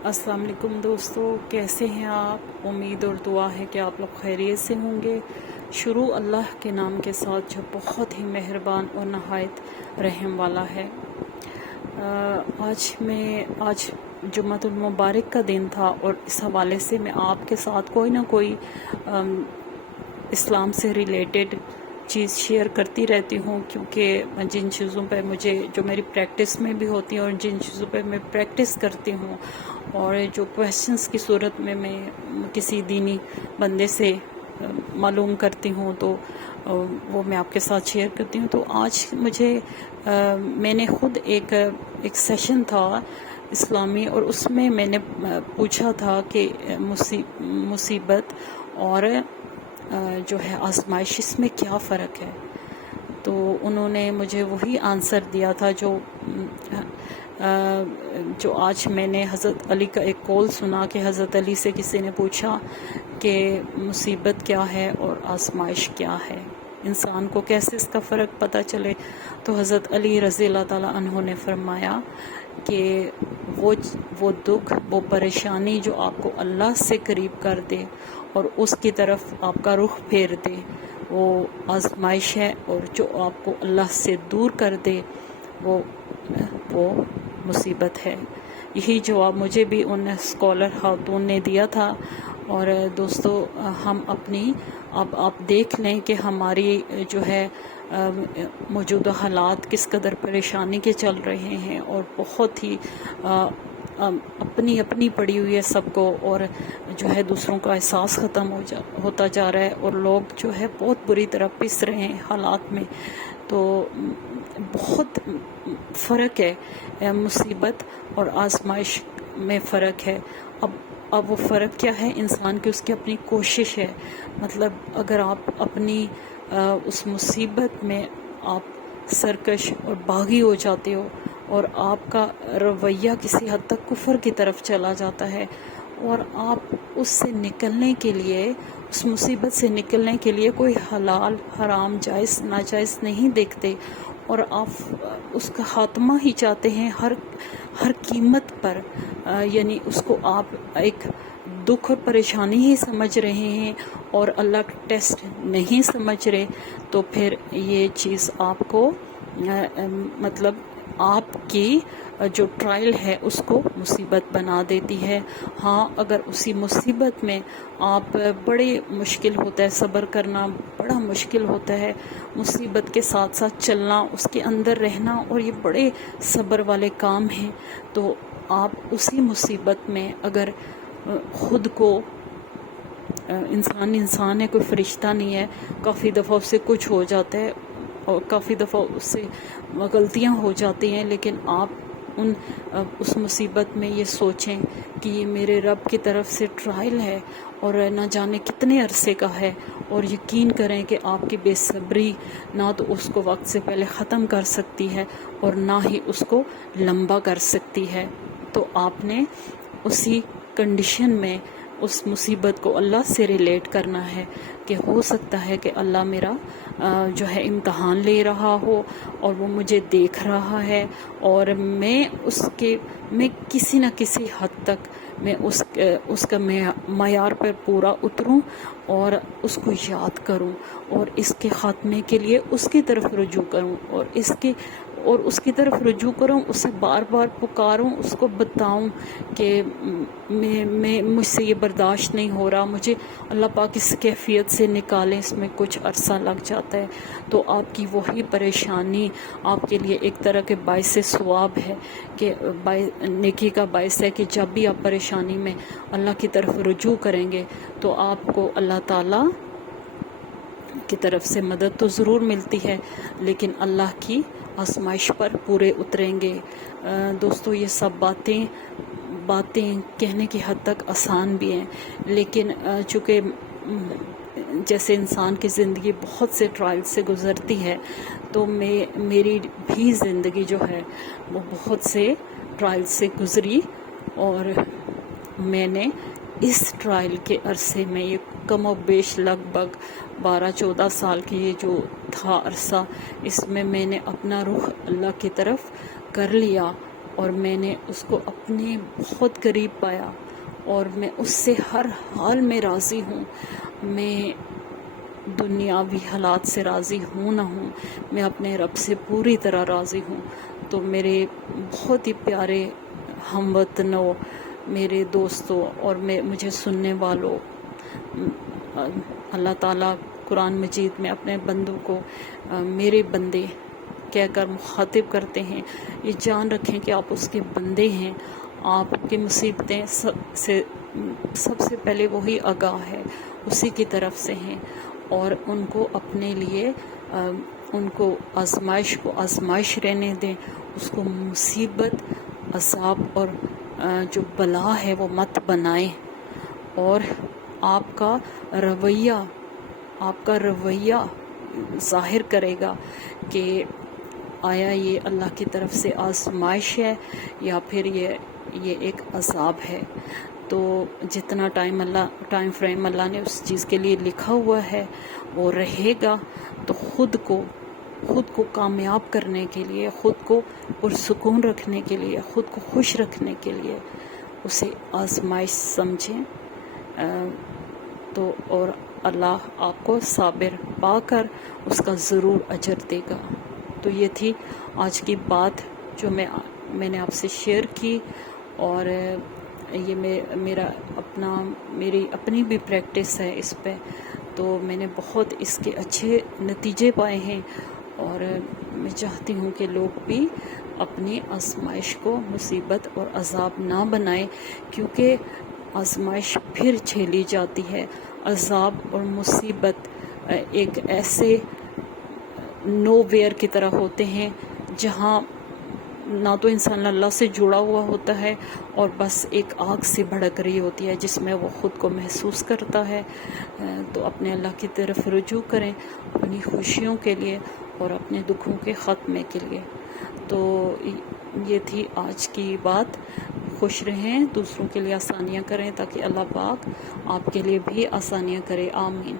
अस्सलाम वालेकुम दोस्तों, कैसे हैं आप। उम्मीद और दुआ है कि आप लोग खैरियत से होंगे। शुरू अल्लाह के नाम के साथ जो बहुत ही मेहरबान और नहायत रहम वाला है। आज जुम्मतुल मुबारक का दिन था और इस हवाले से मैं आपके साथ कोई ना कोई इस्लाम से रिलेटेड चीज़ शेयर करती रहती हूँ, क्योंकि जिन चीज़ों पे मुझे जो मेरी प्रैक्टिस में भी होती हैं और जिन चीज़ों पे मैं प्रैक्टिस करती हूँ और जो क्वेश्चंस की सूरत में मैं किसी दीनी बंदे से मालूम करती हूँ तो वो मैं आपके साथ शेयर करती हूँ। तो आज मैंने खुद एक सेशन था इस्लामी, और उसमें मैंने पूछा था कि मुसीबत और जो है आजमाइश, इसमें क्या फ़र्क है। तो उन्होंने मुझे वही आंसर दिया था जो आज मैंने हज़रत अली का एक कॉल सुना कि हज़रत अली से किसी ने पूछा कि मुसीबत क्या है और आजमाइश क्या है, इंसान को कैसे इसका फ़र्क पता चले। तो हज़रत अली रज़ी अल्लाह ताला अन्हु ने फरमाया कि वो दुख, वो परेशानी जो आपको अल्लाह से करीब कर दे और उसकी तरफ आपका रुख फेर दे, वो आजमाइश है, और जो आपको अल्लाह से दूर कर दे वो मुसीबत है। यही जवाब मुझे भी उन स्कॉलर खातून ने दिया था। और दोस्तों, हम अब आप देख लें कि हमारी जो है मौजूदा हालात किस कदर परेशानी के चल रहे हैं, और बहुत ही अपनी अपनी पड़ी हुई है सबको, और जो है दूसरों का एहसास ख़त्म होता जा रहा है, और लोग जो है बहुत बुरी तरह पिस रहे हैं हालात में। तो बहुत फ़र्क है, मुसीबत और आजमाइश में फ़र्क है। अब वो फ़र्क क्या है, इंसान की उसकी अपनी कोशिश है। मतलब अगर आप अपनी उस मुसीबत में आप सरकश और बागी हो जाते हो और आपका रवैया किसी हद तक कुफर की तरफ चला जाता है, और आप उससे निकलने के लिए, उस मुसीबत से निकलने के लिए कोई हलाल हराम जायज़ नाजायज़ नहीं देखते, और आप उसका खात्मा ही चाहते हैं हर कीमत पर, यानी उसको आप एक दुख और परेशानी ही समझ रहे हैं और अल्लाह का टेस्ट नहीं समझ रहे, तो फिर ये चीज़ आपको मतलब आपकी जो ट्रायल है उसको मुसीबत बना देती है। हाँ, अगर उसी मुसीबत में आप बड़े मुश्किल होता है, सब्र करना बड़ा मुश्किल होता है, मुसीबत के साथ साथ चलना, उसके अंदर रहना, और ये बड़े सब्र वाले काम हैं। तो आप उसी मुसीबत में अगर खुद को, इंसान है, कोई फरिश्ता नहीं है, काफ़ी दफ़ा उससे कुछ हो जाता है और काफ़ी दफ़ा उससे गलतियां हो जाती हैं, लेकिन आप उस मुसीबत में ये सोचें कि ये मेरे रब की तरफ से ट्रायल है और ना जाने कितने अरसे का है, और यकीन करें कि आपकी बेसब्री ना तो उसको वक्त से पहले ख़त्म कर सकती है और ना ही उसको लंबा कर सकती है। तो आपने उसी कंडीशन में उस मुसीबत को अल्लाह से रिलेट करना है कि हो सकता है कि अल्लाह मेरा जो है इम्तहान ले रहा हो और वो मुझे देख रहा है, और मैं किसी न किसी हद तक मैं उसका मयार पर पूरा उतरूं और उसको याद करूं और इसके ख़ात्मे के लिए उसकी तरफ रुजू करूं और उसकी तरफ रुजू करूं, उसे बार बार पुकारूं, उसको बताऊं कि मैं मुझसे ये बर्दाश्त नहीं हो रहा, मुझे अल्लाह पाक इस कैफियत से निकालें। इसमें कुछ अरसा लग जाता है, तो आपकी वही परेशानी आपके लिए एक तरह के बाइस सवाब है, कि नेकी का बाइस है कि जब भी आप परेशानी में अल्लाह की तरफ रुजू करेंगे तो आपको अल्लाह ताला की तरफ से मदद तो ज़रूर मिलती है, लेकिन अल्लाह की आजमाइश पर पूरे उतरेंगे। दोस्तों, ये सब बातें कहने की हद तक आसान भी हैं, लेकिन चूँकि जैसे इंसान की ज़िंदगी बहुत से ट्रायल से गुज़रती है, तो मेरी भी ज़िंदगी जो है वो बहुत से ट्रायल से गुज़री, और मैंने इस ट्रायल के अरसे में, ये कम और बेश लगभग 12-14 साल की ये जो था अरसा, इसमें मैंने अपना रुख अल्लाह की तरफ कर लिया اور میں نے اس کو اپنے بہت قریب پایا، اور میں اس سے ہر حال میں راضی ہوں۔ میں دنیاوی حالات سے راضی ہوں نہ ہوں، میں اپنے رب سے پوری طرح راضی ہوں۔ تو میرے بہت ہی پیارے ہم وطنوں، میرے دوستوں اور مجھے سننے والوں، اللہ تعالیٰ قرآن مجید میں اپنے بندوں کو میرے بندے کہہ کر مخاطب کرتے ہیں۔ یہ جان رکھیں کہ آپ اس کے بندے ہیں۔ آپ کی مصیبتیں سب سے پہلے وہی آگاہ ہے، اسی کی طرف سے ہیں، اور ان کو اپنے لیے ان کو آزمائش رہنے دیں، اس کو مصیبت، عذاب اور جو بلا ہے وہ مت بنائیں۔ اور آپ کا رویہ ظاہر کرے گا کہ آیا یہ اللہ کی طرف سے آزمائش ہے یا پھر یہ ایک عذاب ہے۔ تو جتنا ٹائم فریم اللہ نے اس چیز کے لیے لکھا ہوا ہے وہ رہے گا، تو خود کو کامیاب کرنے کے لیے، خود کو پرسکون رکھنے کے لیے، خود کو خوش رکھنے کے لیے اسے آزمائش سمجھیں۔ تو اور اللہ آپ کو صابر پا کر اس کا ضرور اجر دے گا۔ تو یہ تھی آج کی بات جو میں نے آپ سے شیئر کی، اور یہ میری اپنی بھی پریکٹس ہے اس پہ، تو میں نے بہت اس کے اچھے نتیجے پائے ہیں، اور میں چاہتی ہوں کہ لوگ بھی اپنی آزمائش کو مصیبت اور عذاب نہ بنائیں، کیونکہ آزمائش پھر جھیلی جاتی ہے۔ عذاب اور مصیبت ایک ایسے نو ویئر کی طرح ہوتے ہیں جہاں نہ تو انسان اللہ سے جڑا ہوا ہوتا ہے، اور بس ایک آگ سے بھڑک رہی ہوتی ہے جس میں وہ خود کو محسوس کرتا ہے۔ تو اپنے اللہ کی طرف رجوع کریں اپنی خوشیوں کے لیے اور اپنے دکھوں کے خاتمے کے لیے۔ تو یہ تھی آج کی بات۔ خوش رہیں، دوسروں کے لیے آسانیاں کریں تاکہ اللہ پاک آپ کے لیے بھی آسانیاں کرے۔ آمین۔